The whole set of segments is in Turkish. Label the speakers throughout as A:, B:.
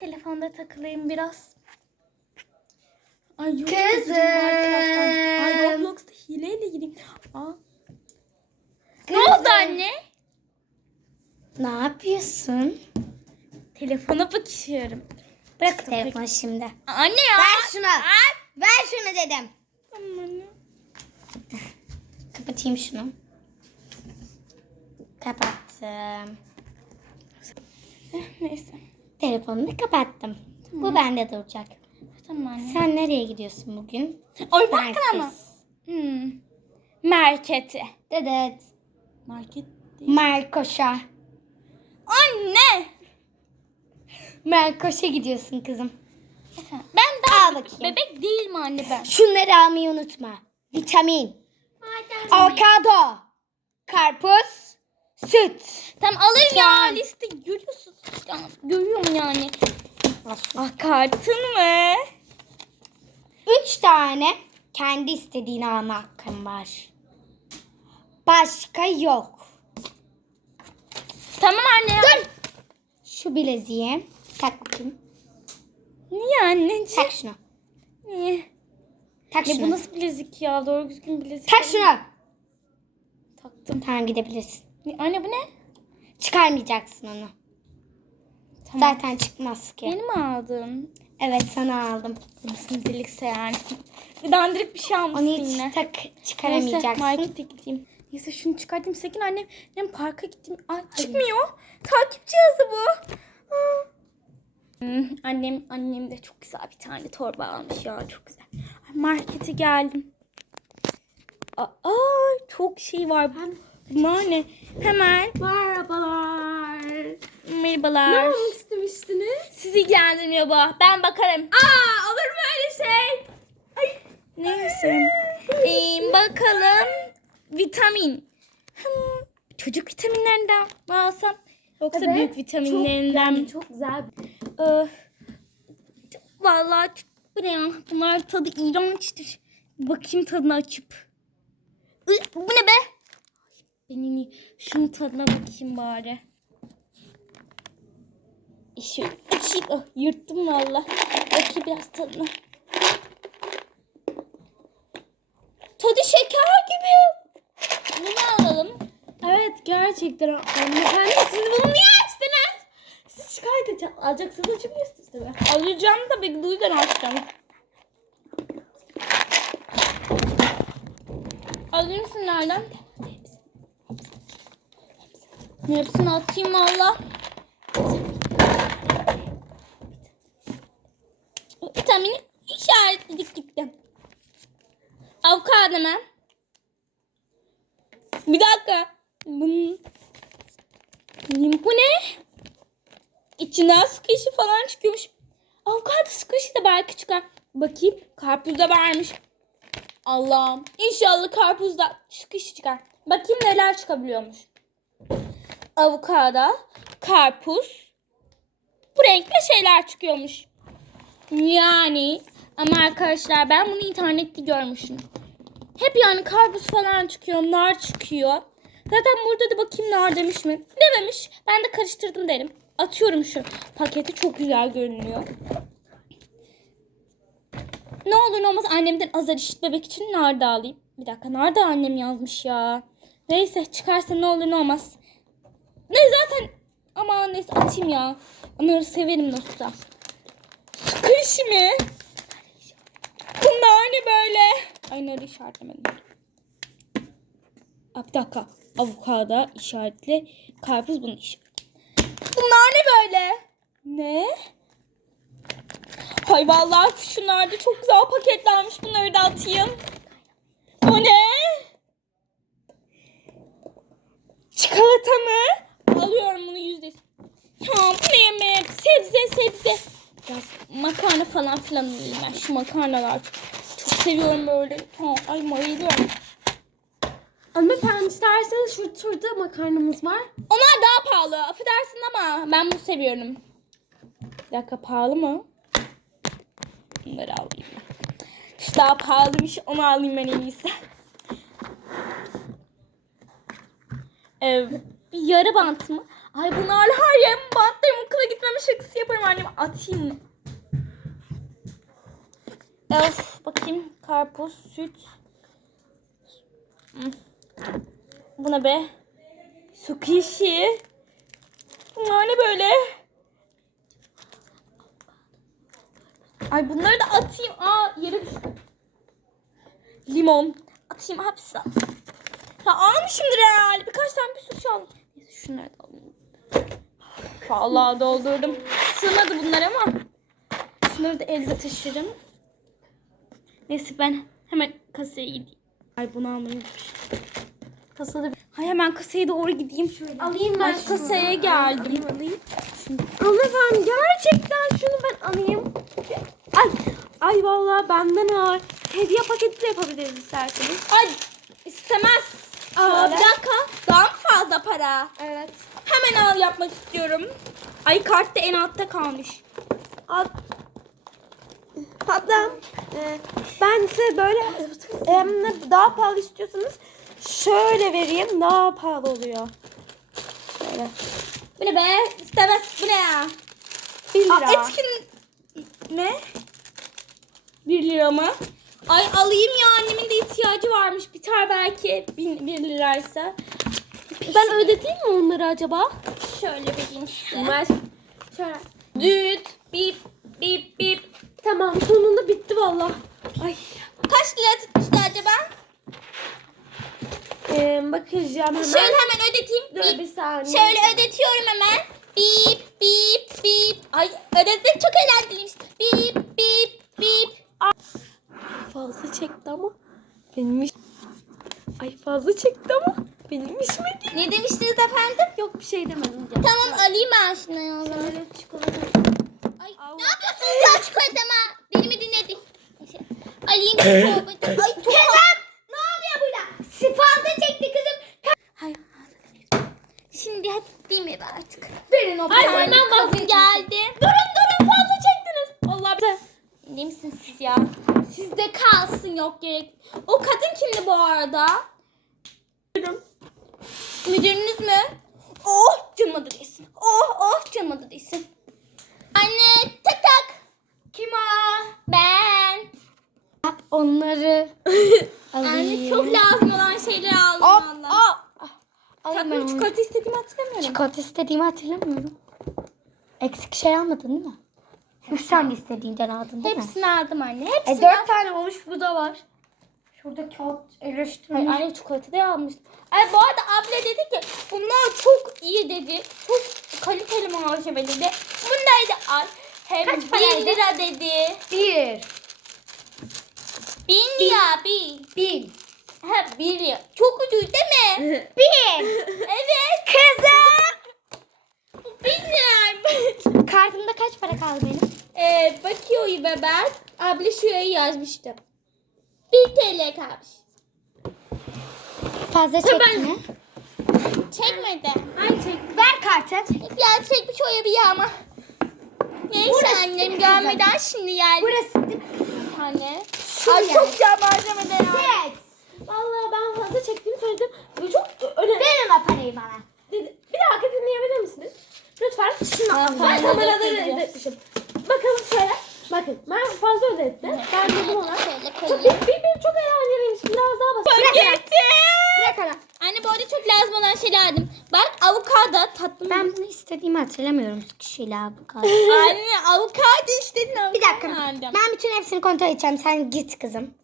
A: Telefonda takılayım biraz. Ay yok.
B: Kızım.
A: Ay Roblox'ta hileyle gireyim. Aa. Ne oldu anne?
B: Ne yapıyorsun?
A: Telefona bakıyorum.
B: Bırak telefonu şimdi.
A: Anne ya.
B: Ver şunu. Ver şunu dedim.
A: Anne.
B: Kapatayım şunu. Kapattım.
A: Neyse.
B: Telefonu da kapattım. Bu bende duracak.
A: Tamam anne.
B: Sen nereye gidiyorsun bugün?
A: Oy bakın ama.
B: Bensiz.
A: Hmm. Markete.
B: Dedet.
A: Market değil.
B: Merkoş'a.
A: Anne.
B: Merkoş'a gidiyorsun kızım.
A: Ben daha
B: Al bakayım.
A: bebek değil mi anne ben?
B: Şunları almayı unutma. Vitamin, avokado, karpuz, süt.
A: Tamam alayım ya. Liste görüyorsun. Ya, görüyorum yani. Ah kartın mı?
B: Üç tane kendi istediğini alma hakkın var. Başka yok.
A: Tamam anne.
B: Dur. Şu bileziği tak bakayım.
A: Niye anneciğim?
B: Tak şunu.
A: Niye?
B: Tak
A: Ne
B: şunu.
A: bu nasıl bilezik ya? Doğru düzgün bilezik.
B: Tak şunu.
A: Taktım.
B: Tamam gidebilirsin.
A: Ne- Anne bu ne?
B: Çıkarmayacaksın onu.
A: Tamam.
B: Zaten çıkmaz ki.
A: Yeni mi aldın?
B: Evet sana aldım.
A: Delikse yani. Bir dandirik bir şey almışsın
B: Onu hiç
A: yine.
B: tak
A: Neyse
B: çıkaramayacaksın.
A: markete gideyim. Neyse şunu çıkartayım. Sakın annem benim parka gittim. Ay çıkmıyor. Takip cihazı bu. Aa. Hmm, annem annem de çok güzel bir tane torba almış ya çok güzel. Markete geldim. Aa, çok şey var. Bunlar ne? Hemen
C: Merhabalar.
A: merhabalar.
C: Ne almak istemiştiniz?
A: Sizi ilgilendirmiyor bu. Ben bakarım.
C: Aa olur mu öyle şey?
A: Neyse. Ee, bakalım. Vitamin. Hmm, çocuk vitaminlerinden mi alsam? Yoksa
C: Evet,
A: büyük vitaminlerinden mi?
C: Çok güzel.
A: Ee, vallahi bu ne ya? Bunlar tadı iğrençtir. Bakayım tadını açıp. Bu ne be? Benim şunun tadına bakayım bari. Şu açayım. Oh, yırttım valla. Bakayım biraz tadına. Tadı şeker gibi. Bunu alalım.
C: Evet gerçekten hanımefendi siz bunu niye açtınız? Siz şikayet edeceğim. Alacaksınız açabilirsiniz tabii.
A: Alacağım da bir yüzden açtım. Alayım şunlardan. Hepsini atayım valla. Vitamini işaretledik gitti. Avokado mu? Bir dakika. Bunun... Bu ne? İçinden squishy falan çıkıyormuş. Avokado squishy de belki çıkar. Bakayım. Karpuz da varmış. Allah'ım. İnşallah karpuzda squishy çıkar. Bakayım neler çıkabiliyormuş. Avokado, karpuz. Bu renkte şeyler çıkıyormuş. Yani ama arkadaşlar ben bunu internette görmüşüm. Hep yani karpuz falan çıkıyor, nar çıkıyor. Zaten burada da bakayım nar demiş mi? Dememiş. Ben de karıştırdım derim. Atıyorum şu paketi çok güzel görünüyor. Ne olur ne olmaz annemden azar işitmemek için nar da alayım. Bir dakika nar da annem yazmış ya. Neyse çıkarsa ne olur ne olmaz. Ne zaten ama neyse atayım ya. Onları severim nasılsa. Sıkış mi? Bunlar ne böyle? Ay narı işaretlemedim. Aa, bir dakika. Avokado işaretli. Karpuz bunun işaretli. Bunlar ne böyle? Ne? Hay vallahi şunlar da çok güzel paketlenmiş. Bunları da atayım. O ne? Çikolata mı? Alıyorum bunu yüzde. Ne yemek? Sebze sebze. Biraz makarna falan filan alayım ben. Şu makarnalar çok, seviyorum böyle. Ha, ay bayılıyorum.
C: Hanımefendi isterseniz şu şurada makarnamız var.
A: Onlar daha pahalı. Affedersin ama ben bunu seviyorum. Bir dakika pahalı mı? Bunları alayım ben. Şu daha pahalıymış. Onu alayım ben en iyisi. Ee, bir yarı bant mı? Ay bunlar her yerim banttayım okula gitmeme şakası yaparım anneme. Atayım mı? Of bakayım. Karpuz, süt. Hmm. Bu ne be? Su kişi. Bunlar ne böyle? Ay bunları da atayım. Aa yere. Limon. Atayım hapse. Ya almışımdır herhalde. Birkaç tane bir sürü şey aldım. Şunları da alayım. Vallahi doldurdum. Sığmadı bunlar ama. Şunları da elde taşırım. Neyse ben hemen kasaya gideyim. Ay bunu almayı unutmuşum. Kasada Hay hemen kasaya doğru gideyim. Şöyle.
C: Alayım
A: Ay
C: ben şunu.
A: kasaya geldim.
C: alayım. Hanımefendi gerçekten şunu ben alayım. Ay, ay vallahi benden ağır. Hediye paketi de yapabiliriz isterseniz.
A: Ay istemez. Aa, bir dakika. Para?
C: Evet.
A: Hemen al yapmak istiyorum. Ay kart da en altta kalmış.
C: At. Hatta e, ben size böyle de daha pahalı istiyorsanız şöyle vereyim daha pahalı oluyor. Şöyle.
A: Bu ne be? İstemez. Bu ne ya?
C: 1 lira.
A: Aa, etkin ne? 1 lira mı? Ay alayım ya annemin de ihtiyacı varmış. Biter belki 1 liraysa.
C: Ben ödeteyim mi onları acaba?
A: Şöyle vereyim size.
C: Ver. Şöyle.
A: Düt, bip, bip, bip.
C: Tamam sonunda bitti valla. Ay.
A: Kaç lira tutmuştu acaba?
C: Ee, bakacağım hemen.
A: Şöyle hemen ödeteyim.
C: Dur bir saniye.
A: Şöyle ödetiyorum hemen. Bip, bip, bip. Ay ödedim çok eğlenceliymiş. Bip, bip, bip.
C: Fazla çekti ama benim iş... Ay fazla çekti ama benim işime.
A: Ne demiştiniz efendim?
C: Yok bir şey demedim canım.
A: Tamam alayım ben şunu ya. o zaman.
C: Şöyle çikolata.
A: Ay ne yapıyorsunuz ya çikolatama? Beni mi dinledin? Neyse. Alayım çikolatama. Ay çok Kızım! Ne oluyor burada? Sifalda çekti kızım. Hayır. Şimdi hadi değil mi artık?
C: Verin o
A: Ay senden vazgeçtim. Geldi. Durun durun fazla çektiniz. Allah Ne misiniz siz ya? Sizde kalsın yok gerek. O kadın kimdi bu arada? Müdürünüz mü? Oh canıma değilsin. Oh oh canıma değilsin. Anne tak tak. Kim o? Ben.
B: Onları
A: Anne
B: alayım.
A: çok lazım olan şeyleri aldım
B: Hop,
A: valla.
B: hop. Alayım ben onu.
A: çikolata istediğimi hatırlamıyorum.
B: Çikolata istediğimi hatırlamıyorum. Eksik şey almadın değil mi? Üç tane istediğinden aldın değil mi?
A: Hepsini aldım anne.
B: E
A: Hepsini
B: dört tane olmuş bu da var. Şurada kağıt eleştirmiş.
A: anne çikolata da almış. Ay bu arada abla dedi ki bunlar çok iyi dedi. Çok kaliteli malzeme dedi. Bunları da al. Hem
B: Kaç
A: bir
B: paraydı?
A: lira dedi.
B: Bir.
A: Bin lira bir.
B: Bin.
A: Ha bir lira. Çok ucuz değil mi?
B: Bir.
A: evet.
B: Kızım.
A: Bin liraymış.
B: Kartımda kaç para kaldı benim?
A: ee, bakıyor ben abla şuraya yazmıştım. 1 TL kalmış.
B: Fazla çekti
A: ben-
B: mi?
A: Çekmedi.
C: Ay çek.
B: Ver kartı.
A: Ya çekmiş olabilir ama. Neyse
B: Burası
A: annem görmeden şimdi geldi.
B: Burası mi?
A: Anne.
B: Şu
A: Ay
B: yani.
A: çok güzel malzeme de ya.
B: Evet.
C: Vallahi ben fazla çektiğimi söyledim. Bu çok önemli.
B: Verin o parayı bana.
C: Dedi- Bir dakika dinleyebilir misiniz? Lütfen. Şunu
A: Ben
C: kameraları
A: ödettim.
C: ödetmişim. Bakalım şöyle. Bakın ben fazla ödettim. Ben dedim ona.
A: Şöyle
C: Çok, bir, bir, bir çok eğlenceliymiş. Biraz daha basit.
B: Bırak ona.
A: Anne bu arada çok lazım olan şeyler aldım. Bak avokado tatlı.
B: Ben bunu istediğimi hatırlamıyorum kişiyle kadar.
A: Anne avokado istedin avokado
B: Bir dakika.
A: aldım.
B: Ben bütün hepsini kontrol edeceğim. Sen git kızım.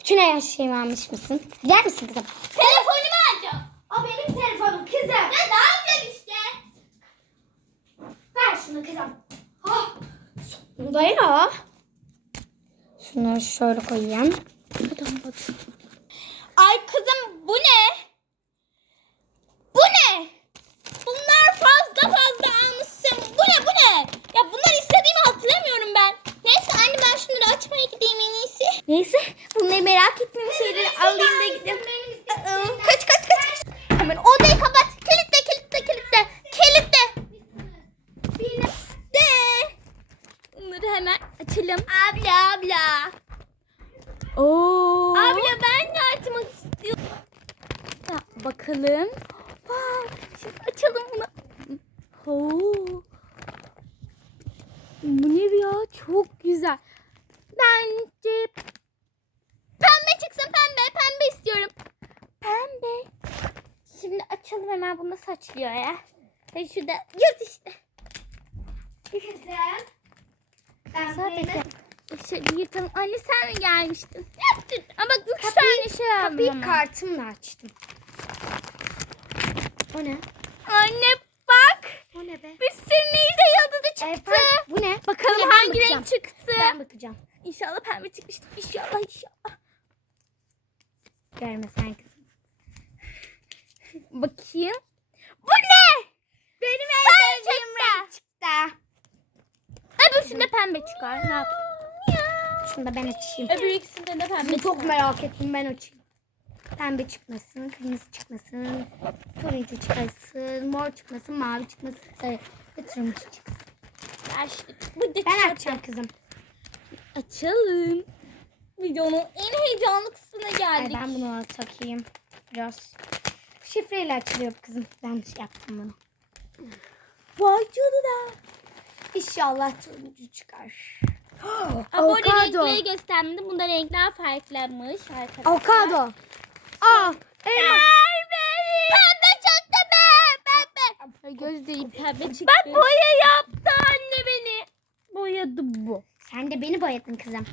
B: Bütün her şeyimi almış mısın? Gider misin kızım?
A: Telefonumu alacağım.
B: O benim telefonum kızım.
A: Ya daha güzel işte.
B: Ver şunu kızım. Bu da ya. Şunları şöyle koyayım.
A: Ay kızım bu ne? Bu ne? Bunlar fazla fazla almışsın. Bu ne bu ne? Ya bunları istediğimi hatırlamıyorum ben. Neyse anne ben şunları açmaya gideyim en iyisi. Neyse bunları merak ettiğim şeyleri alayım da gideyim. Aa, Kaç kaç kaç. Hemen odayı kapat. Kilitle kilitle kilitle. Kilitle. De. Bunları hemen açalım. Abla abla.
C: Oo.
A: Abla ben de açmak istiyorum. Ha, bakalım. Aa, şimdi açalım bunu. Oo. Bu ne ya? Çok güzel. Bence pembe çıksın pembe. Pembe istiyorum. Pembe. Şimdi açalım hemen bunu nasıl açılıyor ya? Ve şurada yurt işte.
B: Güzel. Ben
A: Sadece şöyle yırtalım. Anne sen mi gelmiştin? Yaptın. Ama bak üç
B: Kapıyı-
A: tane şey yaptım
B: kapıyı
A: ama.
B: kartımla açtım. O ne?
A: Anne bak.
B: O ne be?
A: Bir sürü ninja yıldızı çıktı.
B: Efendim, bu ne?
A: Bakalım
B: Bu ne? Ben
A: hangi
B: bakacağım.
A: renk çıktı.
B: Ben bakacağım.
A: İnşallah pembe çıkmıştır. İnşallah inşallah.
B: Görme sen kızım.
A: Bakayım. Bu ne?
B: Benim
A: en sevdiğim renk
B: çıktı.
A: Öbürsünde pembe çıkar. Ne yapayım?
B: Şunu da ben açayım.
A: Öbür ikisinde de pembe
B: çok merak ettim ben açayım. Pembe çıkmasın, kırmızı çıkmasın, turuncu çıkmasın, mor çıkmasın, mavi çıkmasın, sarı ve turuncu çıksın.
A: Bu da
B: Ben açacağım kızım.
A: Açalım. Videonun en heyecanlı kısmına
B: Ay,
A: geldik.
B: ben bunu takayım biraz. Şifreyle açılıyor kızım. Ben şey yaptım bunu.
A: Vay canına.
B: İnşallah turuncu çıkar.
A: Aa, bu arada renkleri göstermedim. Bunda renkler farklımış arkadaşlar.
B: Avokado. Aa, elma.
A: Pembe çıktı be. Pembe. Göz değil pembe çıktı. Bak boya yaptı anne beni. Boyadı bu.
B: Sen de beni boyadın kızım.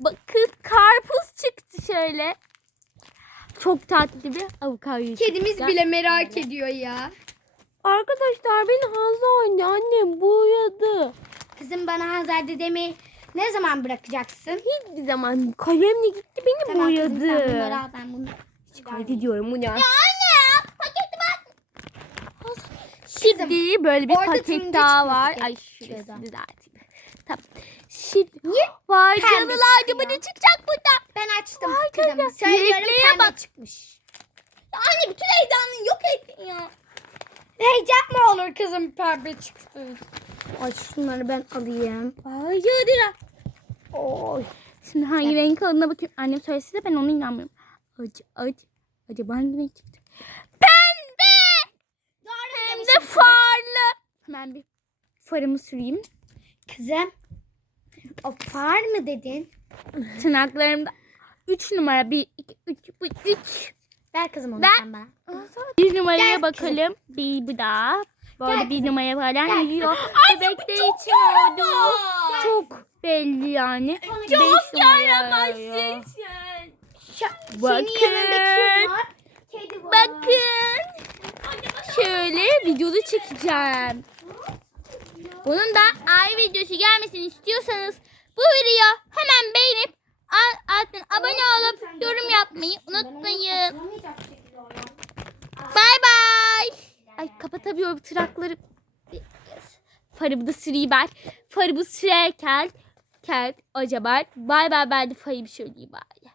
A: Bakın karpuz çıktı şöyle. Çok tatlı bir avokado çıktı.
B: merak ediyor ya.
A: Arkadaşlar beni Hazlı anne annem boyadı.
B: Kızım bana Hazar dedemi ne zaman bırakacaksın?
A: Hiçbir zaman kalemle gitti beni
B: Tamam kızım sen
A: boyadı.
B: bunları al ben bunu.
A: Kaydediyorum bu ne? Ya anne paketi bak. Şimdi böyle bir
B: orada
A: paket daha var. Ay
B: gerekiyor
A: şurası
B: da.
A: düzelteyim. Şimdi
B: Niye
A: Vay
B: pembe
A: canına acaba ne çıkacak burada?
B: Ben açtım
A: Vay canına.
B: Pembe
A: bak.
B: çıkmış.
A: Ya anne bütün heyecanını yok ettin ya.
B: Heyecan mı olur kızım pembe çıktı? Ay şunları ben alayım.
A: Vay canına.
B: Oy.
A: Şimdi hangi renk olduğuna bakayım. Annem söylese de ben ona inanmıyorum. Acı acı. Acaba hangi renk çıktı? Pembe. Hem de farlı. Hemen bir farımı süreyim.
B: Kızım. O far mı dedin?
A: Tırnaklarımda 3 numara 1 2 3 bu 3.
B: Ver kızım onu
A: Ben-
B: sen bana.
A: Bir numaraya
B: Gel
A: bakalım. Bir bu da. Böyle
B: Gel
A: bir
B: kızım.
A: numara falan yiyor. Bebekler için oldu. Çok belli yani. Çok yaramazsın sen. Bakın. Bakın. Şöyle videoda çekeceğim. Bunun da ay videosu gelmesini istiyorsanız bu videoyu hemen beğenip al- altına abone olup yorum yapmayı unutmayın. Bay bay. Ay kapatamıyorum tırnakları. Farımı da süreyim ben. Farımı sürerken kel acaba bay bay ben de farımı söyleyeyim bari.